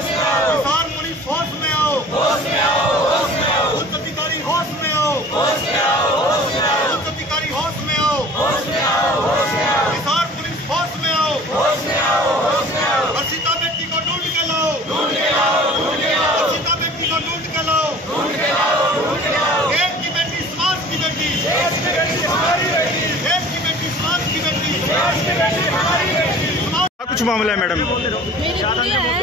किसान पुलिस होश में आओ, उच्च अधिकारी होश में आओ, उच्च अधिकारी होश में आओ, किसान पुलिस होश में आओ, हर्षिता व्यक्ति को ढूंढ के लाओ, हर्षिता व्यक्ति को ढूंढ के लाओ, देश की बेटी समाज की बेटी, देश की बेटी हमारी बेटी, देश की बेटी समाज की बेटी, देश की बेटी हमारी बेटी। कुछ मामला है मैडम? मेरी गुड़िया है,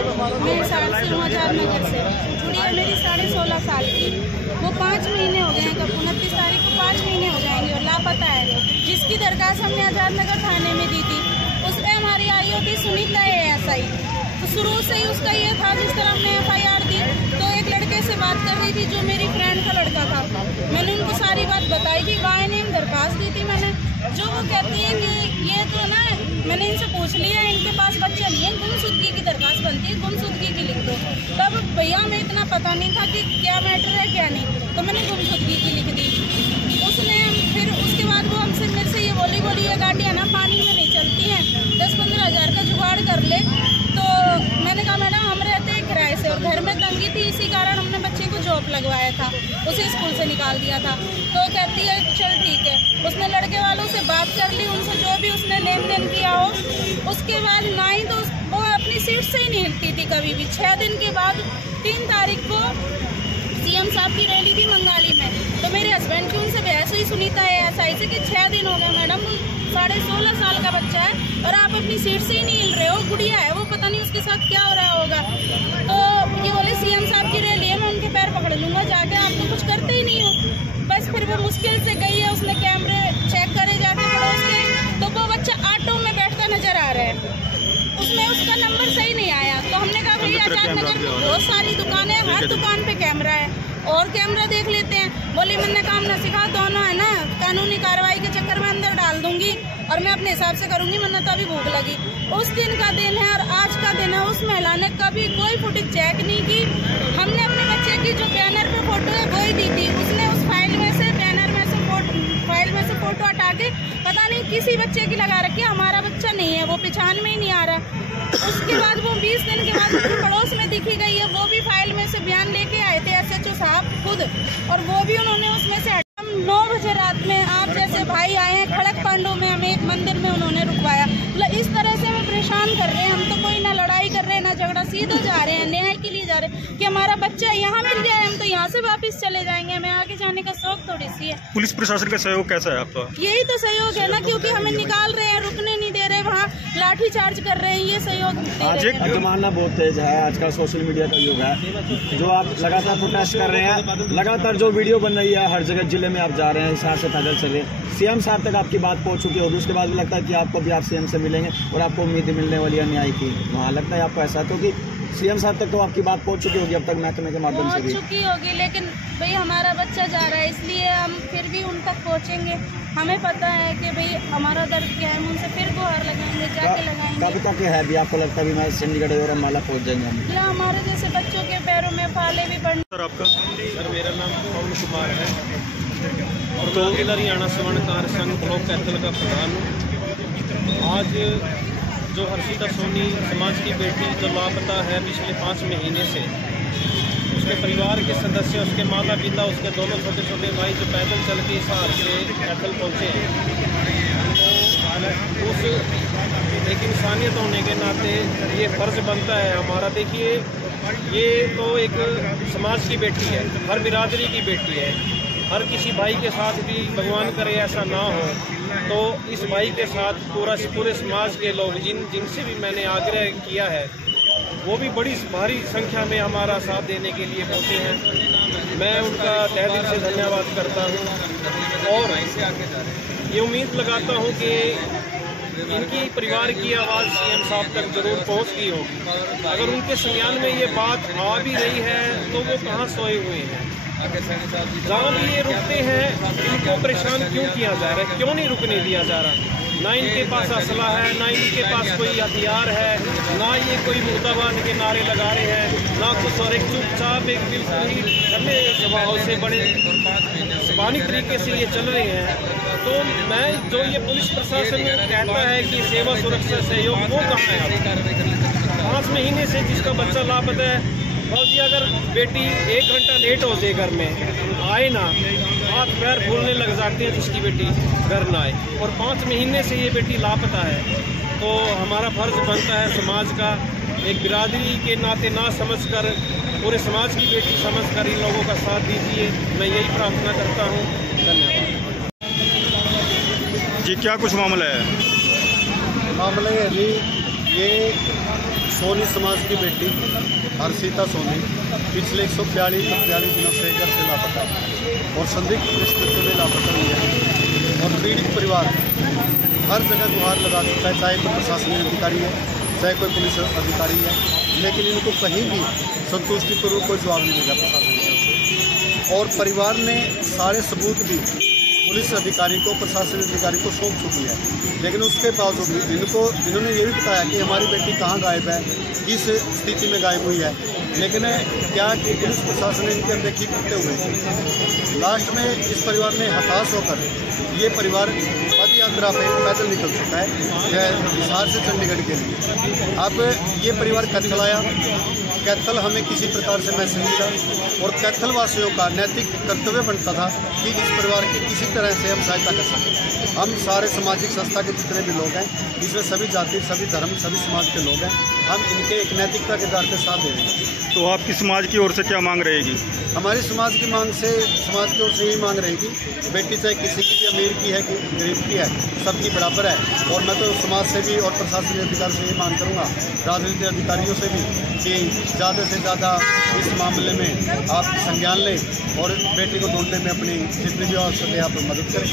मैं साल से आजादनगर से। गुड़िया मेरी 16.5 साल की, वो 5 महीने हो गए हैं, कब 29 तारीख को 5 महीने हो जाएंगे और लापता है। जिसकी दरखास्त हमने आजादनगर थाने में दी थी, उसमें हमारी आई होती सुनीता ASI। तो शुरू से ही उसका ये था, जिस तरह हमने FIR दी तो एक लड़के से बात कर रही थी जो मेरी फ्रेंड का लड़का था। मैंने उनको सारी बात बताई कि वाई ने दरखास्त दी थी मैंने, जो वो कहती है कि ये तो ना, मैंने इनसे पूछ लिया इनके पास बच्चा नहीं है, गुमशुदगी की दरखास्त बनती है, गुमशुदगी की लिख दो। तब भैया हमें इतना पता नहीं था कि क्या मैटर है क्या नहीं, तो मैंने गुमशुदगी की लिख दी। उसने फिर उसके बाद वो हमसे मेरे से ये बोली ये गाड़ियाँ ना पानी में नहीं चलती हैं, 10-15 हज़ार का जुगाड़ कर ले। तो मैंने कहा मैडम हम रहते हैं किराए से और घर में तंगी थी, इसी कारण हमने बच्चे को जॉब लगवाया था, उसे स्कूल से निकाल दिया था। तो कहती है चल ठीक है। उसने लड़के वालों से बात कर ली, उनसे जो भी उसने लेन देन किया हो, उसके बाद ना ही तो वो अपनी सीट से ही नहीं हिलती थी कभी भी। 6 दिन के बाद 3 तारीख को CM साहब की रैली थी मंगाली में, तो मेरे हस्बैंड की उनसे बहस हुई सुनीता ASI से कि 6 दिन हो गए मैडम, 16.5 साल का बच्चा है और आप अपनी सीट से ही नहीं हिल रहे हो, गुड़िया है वो, पता नहीं उसके साथ क्या हो रहा होगा। तो ये बोले CM साहब की रैली है, मैं उनके पैर पकड़ लूँगा जाके, आप तो कुछ करते ही नहीं हो। बस फिर वो मुश्किल से गई है, उसने कैमरे चेक करे जाके पड़ोस के, तो वो बच्चा ऑटो में बैठता नजर आ रहा है, उसमें उसका नंबर सही नहीं आया। तो हमने कहा भैया आजादनगर में बहुत सारी दुकानें, हर दुकान पे कैमरा है और कैमरा देख लेते हैं। बोली मैंने काम ना सिखा, दोनों है ना कानूनी कार्रवाई के चक्कर में अंदर डाल दूंगी और मैं अपने हिसाब से करूंगी, मैंने तभी भूख लगी। उस दिन का दिन है और आज का दिन है, उस महिला ने कभी कोई फुटेज चेक नहीं की। हमने अपने बच्चे की जो बैनर पे फोटो है वो ही दी थी, उसने उस फाइल में से बैनर में से फाइल में से फोटो हटा के पता नहीं किसी बच्चे की लगा रखी है, हमारा बच्चा नहीं है, वो पहचान में ही नहीं आ रहा। उसके बाद वो 20 दिन के बाद पड़ोस में दिखी गई है, वो भी फाइल में से बयान लेके आए थे SHO साहब खुद, और वो भी उन्होंने उसमें से 9 बजे रात में आप जैसे भाई आए हैं खड़क पांडु में, हमें एक मंदिर में उन्होंने रुकवाया। मतलब इस तरह से हमें परेशान कर रहे हैं, हम तो कोई ना लड़ाई कर रहे हैं ना झगड़ा, सीधे जा रहे हैं, न्याय के लिए जा रहे हैं कि हमारा बच्चा यहाँ मिल गया है, हम तो यहाँ से वापस चले जाएंगे, हमें आगे जाने का शौक थोड़ी सी है। पुलिस प्रशासन का सहयोग कैसा है आपका? यही तो सहयोग है ना, क्योंकि हमें निकाल रहे हैं, रुकने नहीं दे रहे, वहाँ लाठी चार्ज कर रहे हैं, ये सहयोग दे रहे हैं। जमाना बहुत तेज है, आज का सोशल मीडिया का युग है, जो आप लगातार प्रोटेस्ट कर रहे हैं, लगातार जो वीडियो बन रही है, हर जगह जिले में आप जा रहे हैं, हिसाब से पैदल चले, CM साहब तक आपकी बात पहुंच चुकी होगी, उसके बाद भी लगता है कि आपको भी आप CM से मिलेंगे और आपको उम्मीद मिलने वाली है न्याय की, वहाँ लगता है आपको ऐसा? क्योंकि CM साहब तक तो आपकी बात पहुंच चुकी होगी अब तक महकमे के माध्यम से भी चुकी होगी, लेकिन भाई हमारा बच्चा जा रहा है, इसलिए हम फिर भी उन तक पहुँचेंगे। हमें पता है कि भाई हमारा दर्द क्या है, हम उनसे फिर गुहार लगाएंगे, जाके लगाएंगे। कब तक है भी आपको लगता है भी मैं चंडीगढ़ और अम्बाला पहुँच जाएंगे हम? या हमारे जैसे बच्चों के पैरों में फाले भी पड़ने। सर आपका? सर मेरा नाम पवन कुमार है और मैं अखिल हरियाणा स्वर्णकार संघ ब्लॉक कैथल का प्रधान हूँ। आज जो हर्षिता सोनी समाज की बेटी जो लापता है पिछले 5 महीने से, उसके परिवार के सदस्य, उसके माता पिता, उसके दोनों छोटे छोटे भाई जो पैदल चल के इस हार से कैथल पहुँचे हैं, तो उस एक इंसानियत होने के नाते ये फ़र्ज़ बनता है हमारा। देखिए ये तो एक समाज की बेटी है, हर बिरादरी की बेटी है, हर किसी भाई के साथ भी भगवान करे ऐसा ना हो, तो इस भाई के साथ पूरे समाज के लोग जिनसे भी मैंने आग्रह किया है, वो भी बड़ी भारी संख्या में हमारा साथ देने के लिए पहुँचे हैं। मैं उनका तहे दिल से धन्यवाद करता हूँ और ये उम्मीद लगाता हूँ कि इनकी परिवार की आवाज़ CM साहब तक जरूर पहुँच गई होगी। अगर उनके संज्ञान में ये बात आ भी रही है तो वो कहाँ सोए हुए हैं, जहाँ भी ये रुकते हैं इनको परेशान क्यों किया जा रहा है, क्यों नहीं रुकने दिया जा रहा? ना इनके पास असला है, ना इनके पास कोई हथियार है, ना ये कोई मुर्दाबाद के नारे लगा रहे हैं, ना कुछ, और एक चुपचाप एक बिल्कुल ही ठंडे स्वभाव से बड़े कुर्बानी तरीके से ये चल रहे हैं। तो मैं जो ये पुलिस प्रशासन कहता है कि सेवा सुरक्षा सहयोग, वो कहाँ है? 5 महीने से जिसका बच्चा लापता है, फौजी अगर बेटी 1 घंटा लेट हो जाए घर में आए ना, हाथ पैर फूलने लग जाते हैं जिसकी बेटी घर ना आए, और 5 महीने से ये बेटी लापता है। तो हमारा फर्ज बनता है समाज का, एक बिरादरी के नाते ना समझकर, पूरे समाज की बेटी समझकर इन लोगों का साथ दीजिए। मैं यही प्रार्थना करता हूँ। धन्यवाद जी। क्या कुछ मामला है? मामला ये जी, ये सोनी समाज की बेटी हर्षिता सोनी पिछले 142 दिनों से घर से लापता है और संदिग्ध परिस्थितियों में लापता हुई है। और पीड़ित परिवार हर जगह गुहार लगा चुका है, चाहे कोई प्रशासनिक अधिकारी है, चाहे कोई पुलिस अधिकारी है, लेकिन इनको कहीं भी संतुष्टिपूर्वक कोई जवाब नहीं मिला प्रशासन की तरफ से। और परिवार ने सारे सबूत भी पुलिस अधिकारी को, प्रशासन अधिकारी को सौंप चुकी है, लेकिन उसके बावजूद भी इन्होंने ये भी बताया कि हमारी बेटी कहाँ गायब है, किस स्थिति में गायब हुई है, लेकिन क्या कि पुलिस प्रशासन ने इनकी अनदेखी करते हुए लास्ट में इस परिवार ने हताश होकर ये परिवार पद यात्रा पे पैदल निकल चुका है हिसार से चंडीगढ़ के लिए। अब ये परिवार कैथल आया, कैथल हमें किसी प्रकार से मैसेज मिला और कैथल वासियों का नैतिक कर्तव्य बनता था कि इस परिवार की किसी तरह से हम सहायता कर सकें। हम सारे सामाजिक संस्था के जितने भी लोग हैं, इसमें सभी जाति, सभी धर्म, सभी समाज के लोग हैं, हम इनके एक नैतिकता के आधार पर साथ दे रहे हैं। तो आपकी समाज की ओर से क्या मांग रहेगी? हमारी समाज की ओर से यही मांग रहेगी, बेटी चाहे किसी की भी, अमीर की है कि गरीब की है, सबकी बराबर है। और मैं तो समाज से भी और प्रशासनिक अधिकारी से यही मांग करूँगा, राजनीतिक अधिकारियों से भी, कि ज़्यादा से ज़्यादा इस मामले में आप संज्ञान लें और बेटी को ढूंढने में अपनी जितनी भी आवश्यक है आप मदद करें।